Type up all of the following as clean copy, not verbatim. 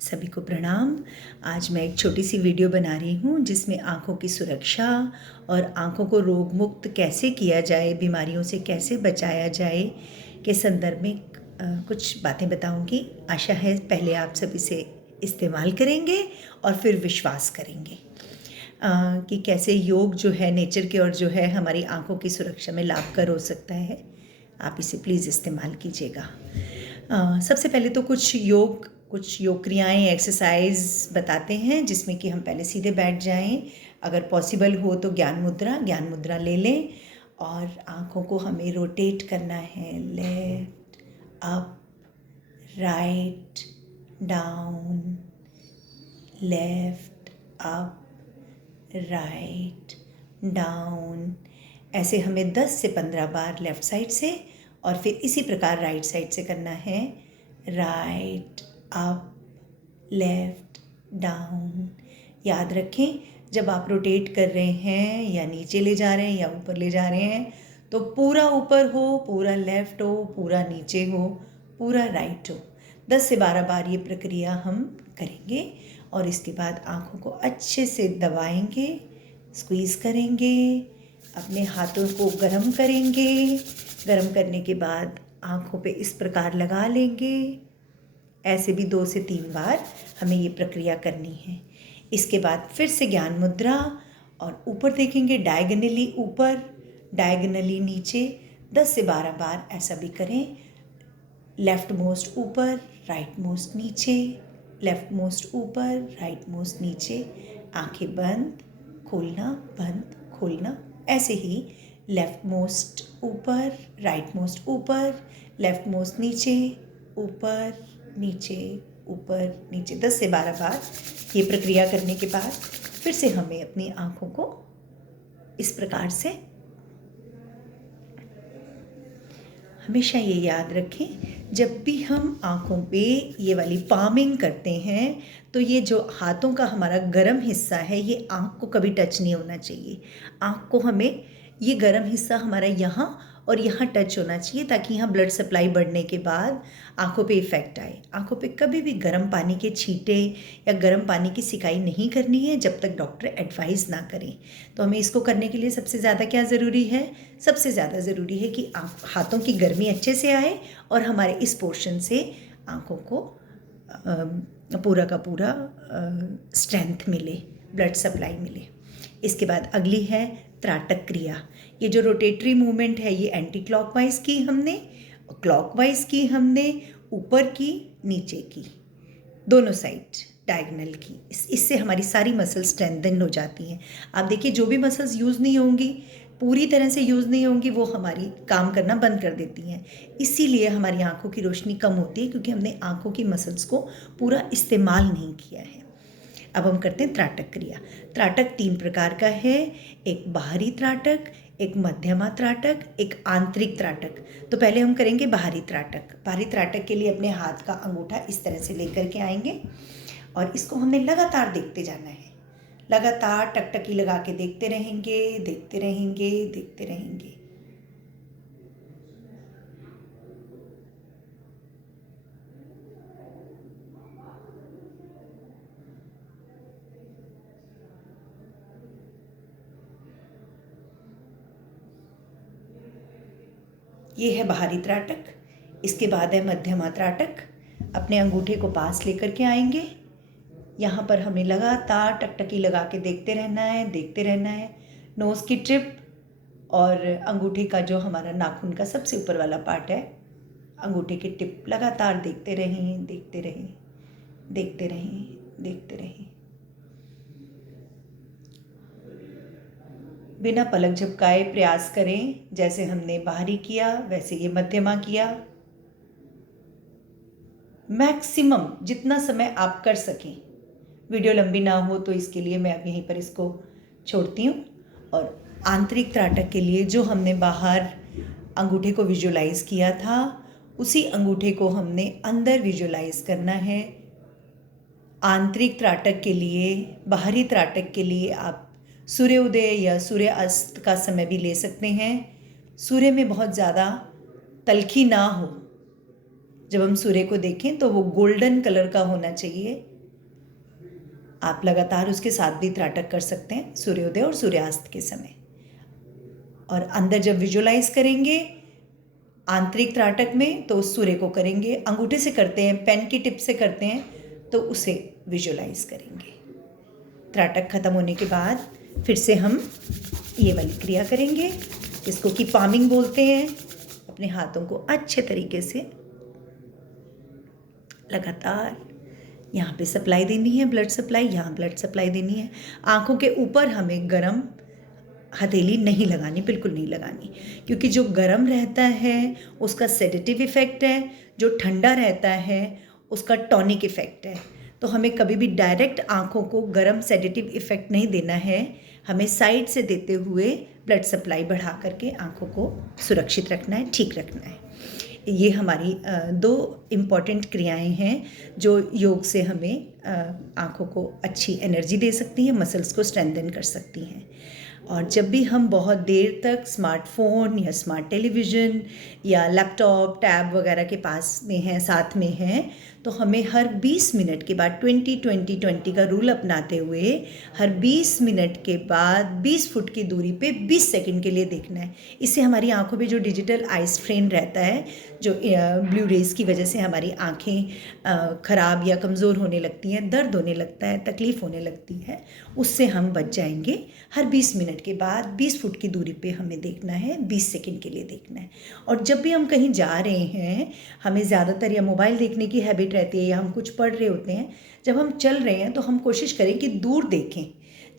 सभी को प्रणाम। आज मैं एक छोटी सी वीडियो बना रही हूँ जिसमें आँखों की सुरक्षा और आँखों को रोग मुक्त कैसे किया जाए, बीमारियों से कैसे बचाया जाए के संदर्भ में कुछ बातें बताऊँगी। आशा है पहले आप सब इसे इस्तेमाल करेंगे और फिर विश्वास करेंगे कि कैसे योग जो है नेचर की ओर जो है हमारी आँखों की सुरक्षा में लाभकर हो सकता है। आप इसे प्लीज़ इस्तेमाल कीजिएगा। सबसे पहले तो कुछ योग क्रियाएं एक्सरसाइज बताते हैं जिसमें कि हम पहले सीधे बैठ जाएं। अगर पॉसिबल हो तो ज्ञान मुद्रा ले लें और आँखों को हमें रोटेट करना है, left up, write down, left up, write down. ऐसे हमें 10 से 15 बार लेफ़्ट साइड से और फिर इसी प्रकार राइट साइड से करना है। Right up, left down. याद रखें, जब आप रोटेट कर रहे हैं या नीचे ले जा रहे हैं या ऊपर ले जा रहे हैं तो पूरा ऊपर हो, पूरा लेफ्ट हो, पूरा नीचे हो, पूरा राइट हो। 10 से 12 बार ये प्रक्रिया हम करेंगे और इसके बाद आँखों को अच्छे से दबाएंगे, स्क्वीज़ करेंगे, अपने हाथों को गरम करेंगे। गरम करने के बाद आँखों पे इस प्रकार लगा लेंगे। ऐसे भी 2 से 3 बार हमें ये प्रक्रिया करनी है। इसके बाद फिर से ज्ञान मुद्रा और ऊपर देखेंगे, डायगनली ऊपर, डायगनली नीचे। 10 से 12 बार ऐसा भी करें। लेफ़्ट मोस्ट ऊपर, राइट मोस्ट नीचे, लेफ़्ट मोस्ट ऊपर, राइट मोस्ट नीचे। आंखें बंद, खोलना, बंद, खोलना। ऐसे ही लेफ़्ट मोस्ट ऊपर, राइट मोस्ट ऊपर, लेफ़्ट मोस्ट नीचे, ऊपर नीचे, ऊपर नीचे। 10 से 12 बार ये प्रक्रिया करने के बाद फिर से हमें अपनी आँखों को इस प्रकार से, हमेशा ये याद रखें, जब भी हम आँखों पे ये वाली पामिंग करते हैं तो ये जो हाथों का हमारा गर्म हिस्सा है ये आँख को कभी टच नहीं होना चाहिए। आँख को हमें ये गर्म हिस्सा हमारा यहाँ और यहाँ टच होना चाहिए ताकि यहाँ ब्लड सप्लाई बढ़ने के बाद आँखों पे इफ़ेक्ट आए। आँखों पे कभी भी गर्म पानी के छींटे या गर्म पानी की सिकाई नहीं करनी है जब तक डॉक्टर एडवाइस ना करें। तो हमें इसको करने के लिए सबसे ज़्यादा क्या ज़रूरी है? सबसे ज़्यादा ज़रूरी है कि हाथों की गर्मी अच्छे से आए और हमारे इस पोर्शन से आँखों को पूरा का पूरा स्ट्रेंथ मिले, ब्लड सप्लाई मिले। इसके बाद अगली है त्राटक क्रिया। ये जो रोटेटरी मूवमेंट है ये एंटी क्लॉकवाइज की हमने, क्लॉकवाइज की हमने, ऊपर की, नीचे की, दोनों साइड डायगोनल की। इससे हमारी सारी मसल स्ट्रेंथन हो जाती हैं। आप देखिए, जो भी मसल्स यूज़ नहीं होंगी, पूरी तरह से यूज़ नहीं होंगी, वो हमारी काम करना बंद कर देती हैं। इसीलिए हमारी आँखों की रोशनी कम होती है क्योंकि हमने आँखों की मसल्स को पूरा इस्तेमाल नहीं किया है। अब हम करते हैं त्राटक क्रिया। त्राटक 3 प्रकार का है, एक बाहरी त्राटक, एक मध्यमा त्राटक, एक आंतरिक त्राटक। तो पहले हम करेंगे बाहरी त्राटक। बाहरी त्राटक के लिए अपने हाथ का अंगूठा इस तरह से लेकर के आएंगे और इसको हमने लगातार देखते जाना है। लगातार टकटकी लगा के देखते रहेंगे, देखते रहेंगे, देखते रहेंगे। ये है बाहरी त्राटक। इसके बाद है मध्यमा त्राटक। अपने अंगूठे को पास लेकर के आएंगे। यहाँ पर हमें लगातार टकटकी लगा के देखते रहना है, देखते रहना है। नोज़ की टिप और अंगूठे का जो हमारा नाखून का सबसे ऊपर वाला पार्ट है, अंगूठे की टिप लगातार देखते रहें, देखते रहें, देखते रहें, देखते रहें। बिना पलक झपकाए प्रयास करें। जैसे हमने बाहरी किया वैसे ये मध्यमा किया। मैक्सिमम जितना समय आप कर सकें। वीडियो लंबी ना हो तो इसके लिए मैं अब यहीं पर इसको छोड़ती हूँ। और आंतरिक त्राटक के लिए जो हमने बाहर अंगूठे को विजुलाइज़ किया था उसी अंगूठे को हमने अंदर विजुलाइज़ करना है। आंतरिक त्राटक के लिए, बाहरी त्राटक के लिए आप सूर्योदय या सूर्य अस्त का समय भी ले सकते हैं। सूर्य में बहुत ज़्यादा तलखी ना हो, जब हम सूर्य को देखें तो वो गोल्डन कलर का होना चाहिए। आप लगातार उसके साथ भी त्राटक कर सकते हैं सूर्योदय और सूर्यास्त के समय। और अंदर जब विजुलाइज करेंगे आंतरिक त्राटक में तो सूर्य को करेंगे, अंगूठे से करते हैं, पेन की टिप से करते हैं तो उसे विजुलाइज करेंगे। त्राटक खत्म होने के बाद फिर से हम ये वाली क्रिया करेंगे जिसको कि पामिंग बोलते हैं। अपने हाथों को अच्छे तरीके से लगातार यहाँ पे सप्लाई देनी है, ब्लड सप्लाई, यहाँ ब्लड सप्लाई देनी है। आँखों के ऊपर हमें गरम हथेली नहीं लगानी, बिल्कुल नहीं लगानी, क्योंकि जो गरम रहता है उसका सेडेटिव इफ़ेक्ट है, जो ठंडा रहता है उसका टॉनिक इफ़ेक्ट है। तो हमें कभी भी डायरेक्ट आँखों को गरम सेडेटिव इफ़ेक्ट नहीं देना है, हमें साइड से देते हुए ब्लड सप्लाई बढ़ा करके आँखों को सुरक्षित रखना है, ठीक रखना है। ये हमारी दो इम्पॉर्टेंट क्रियाएं हैं जो योग से हमें आँखों को अच्छी एनर्जी दे सकती हैं, मसल्स को स्ट्रेंथन कर सकती हैं। और जब भी हम बहुत देर तक स्मार्टफोन या स्मार्ट टेलीविज़न या लैपटॉप टैब वगैरह के पास में हैं, साथ में हैं, तो हमें हर 20 मिनट के बाद 20-20-20 का रूल अपनाते हुए हर 20 मिनट के बाद 20 फुट की दूरी पे 20 सेकंड के लिए देखना है। इससे हमारी आंखों पे जो डिजिटल आई स्ट्रेन रहता है, जो ब्लू रेज की वजह से हमारी आंखें ख़राब या कमज़ोर होने लगती हैं, दर्द होने लगता है, तकलीफ़ होने लगती है, उससे हम बच जाएंगे। हर 20 मिनट के बाद 20 फुट की दूरी पे हमें देखना है, 20 सेकंड के लिए देखना है। और जब भी हम कहीं जा रहे हैं, हमें ज़्यादातर या मोबाइल देखने की हैबिट रहती है या हम कुछ पढ़ रहे होते हैं, जब हम चल रहे हैं तो हम कोशिश करें कि दूर देखें।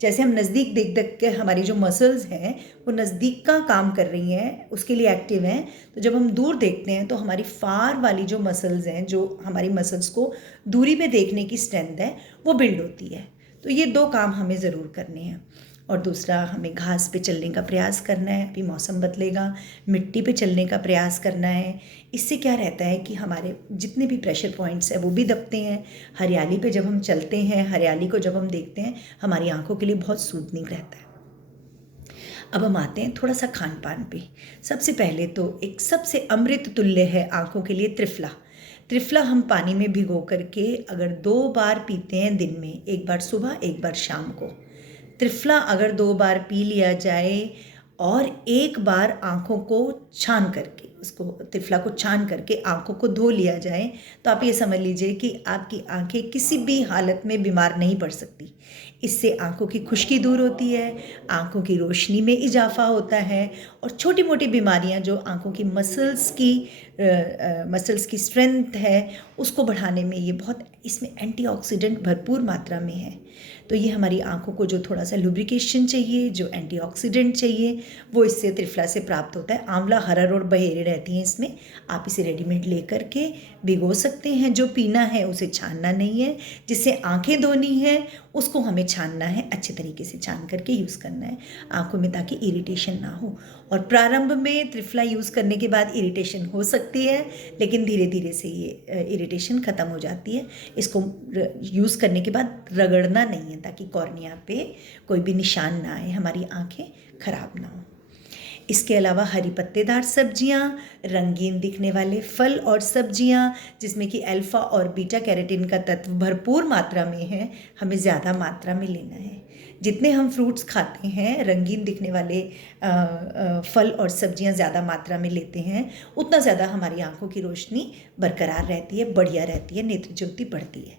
जैसे हम नज़दीक देख देख के हमारी जो मसल्स हैं वो नज़दीक का काम कर रही हैं, उसके लिए एक्टिव हैं, तो जब हम दूर देखते हैं तो हमारी फार वाली जो मसल्स हैं, जो हमारी मसल्स को दूरी पे देखने की स्ट्रेंथ है, वो बिल्ड होती है। तो ये दो काम हमें ज़रूर करने हैं। और दूसरा, हमें घास पे चलने का प्रयास करना है। अभी मौसम बदलेगा, मिट्टी पे चलने का प्रयास करना है। इससे क्या रहता है कि हमारे जितने भी प्रेशर पॉइंट्स हैं वो भी दबते हैं। हरियाली पे जब हम चलते हैं, हरियाली को जब हम देखते हैं, हमारी आंखों के लिए बहुत सूदनिंग रहता है। अब हम आते हैं थोड़ा सा खान पान पे। सबसे पहले तो एक सबसे अमृत तुल्य है आंखों के लिए त्रिफला। त्रिफला हम पानी में भिगो करके अगर 2 बार पीते हैं दिन में, एक बार सुबह एक बार शाम को, त्रिफला अगर 2 बार पी लिया जाए और एक बार आँखों को छान करके, उसको त्रिफला को छान करके आँखों को धो लिया जाए, तो आप ये समझ लीजिए कि आपकी आँखें किसी भी हालत में बीमार नहीं पड़ सकती। इससे आँखों की खुश्की दूर होती है, आँखों की रोशनी में इजाफा होता है, और छोटी मोटी बीमारियाँ जो आँखों की मसल्स की स्ट्रेंथ है उसको बढ़ाने में ये बहुत, इसमें एंटीऑक्सीडेंट भरपूर मात्रा में है। तो ये हमारी आँखों को जो थोड़ा सा लुब्रिकेशन चाहिए, जो एंटीऑक्सीडेंट चाहिए, वो इससे त्रिफला से प्राप्त होता है। आंवला, हरड़ और बहेरे रहती हैं इसमें। आप इसे रेडीमेड ले करके भिगो सकते हैं। जो पीना है उसे छानना नहीं है, जिससे आँखें धोनी है उसको हमें छानना है, अच्छे तरीके से छान करके यूज़ करना है आँखों में, ताकि इरिटेशन ना हो। और प्रारंभ में त्रिफला यूज़ करने के बाद इरिटेशन हो सकती है, लेकिन धीरे धीरे से ये इरिटेशन ख़त्म हो जाती है। इसको यूज़ करने के बाद रगड़ना नहीं है, ताकि कॉर्निया पे कोई भी निशान ना आए, हमारी आँखें ख़राब ना हो। इसके अलावा हरी पत्तेदार सब्जियां, रंगीन दिखने वाले फल और सब्जियां, जिसमें कि अल्फ़ा और बीटा कैरोटीन का तत्व भरपूर मात्रा में है, हमें ज़्यादा मात्रा में लेना है। जितने हम फ्रूट्स खाते हैं, रंगीन दिखने वाले फल और सब्जियां ज़्यादा मात्रा में लेते हैं, उतना ज़्यादा हमारी आँखों की रोशनी बरकरार रहती है, बढ़िया रहती है, नेत्र ज्योति बढ़ती है।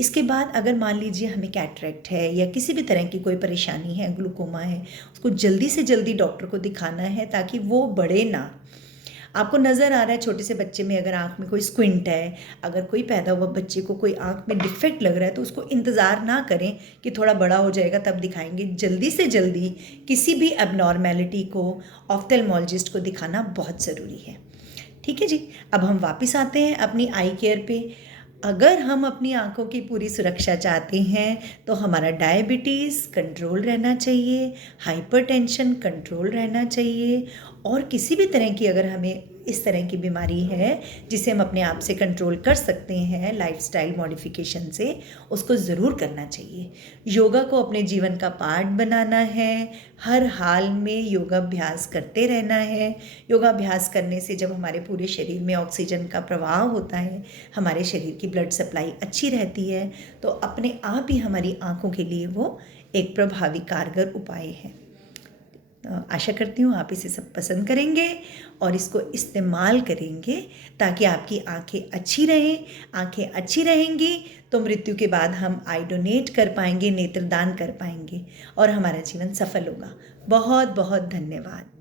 इसके बाद अगर मान लीजिए हमें कैटरेक्ट है या किसी भी तरह की कोई परेशानी है, ग्लूकोमा है, उसको जल्दी से जल्दी डॉक्टर को दिखाना है ताकि वो बढ़े ना। आपको नज़र आ रहा है छोटे से बच्चे में अगर आँख में कोई स्क्विंट है, अगर कोई पैदा हुआ बच्चे को कोई आँख में डिफेक्ट लग रहा है, तो उसको इंतज़ार ना करें कि थोड़ा बड़ा हो जाएगा तब दिखाएंगे। जल्दी से जल्दी किसी भी एबनॉर्मेलिटी को ऑफ्थेल्मोलॉजिस्ट को दिखाना बहुत ज़रूरी है। ठीक है जी। अब हम वापस आते हैं अपनी आई केयर पे। अगर हम अपनी आँखों की पूरी सुरक्षा चाहते हैं तो हमारा डायबिटीज़ कंट्रोल रहना चाहिए, हाइपरटेंशन कंट्रोल रहना चाहिए, और किसी भी तरह की अगर हमें इस तरह की बीमारी है जिसे हम अपने आप से कंट्रोल कर सकते हैं लाइफस्टाइल मॉडिफिकेशन से, उसको ज़रूर करना चाहिए। योगा को अपने जीवन का पार्ट बनाना है, हर हाल में योगाभ्यास करते रहना है। योगाभ्यास करने से जब हमारे पूरे शरीर में ऑक्सीजन का प्रवाह होता है, हमारे शरीर की ब्लड सप्लाई अच्छी रहती है, तो अपने आप ही हमारी आँखों के लिए वो एक प्रभावी कारगर उपाय है। आशा करती हूँ आप इसे सब पसंद करेंगे और इसको इस्तेमाल करेंगे ताकि आपकी आंखें अच्छी रहें। आंखें अच्छी रहेंगी तो मृत्यु के बाद हम आई डोनेट कर पाएंगे, नेत्रदान कर पाएंगे और हमारा जीवन सफल होगा। बहुत बहुत धन्यवाद।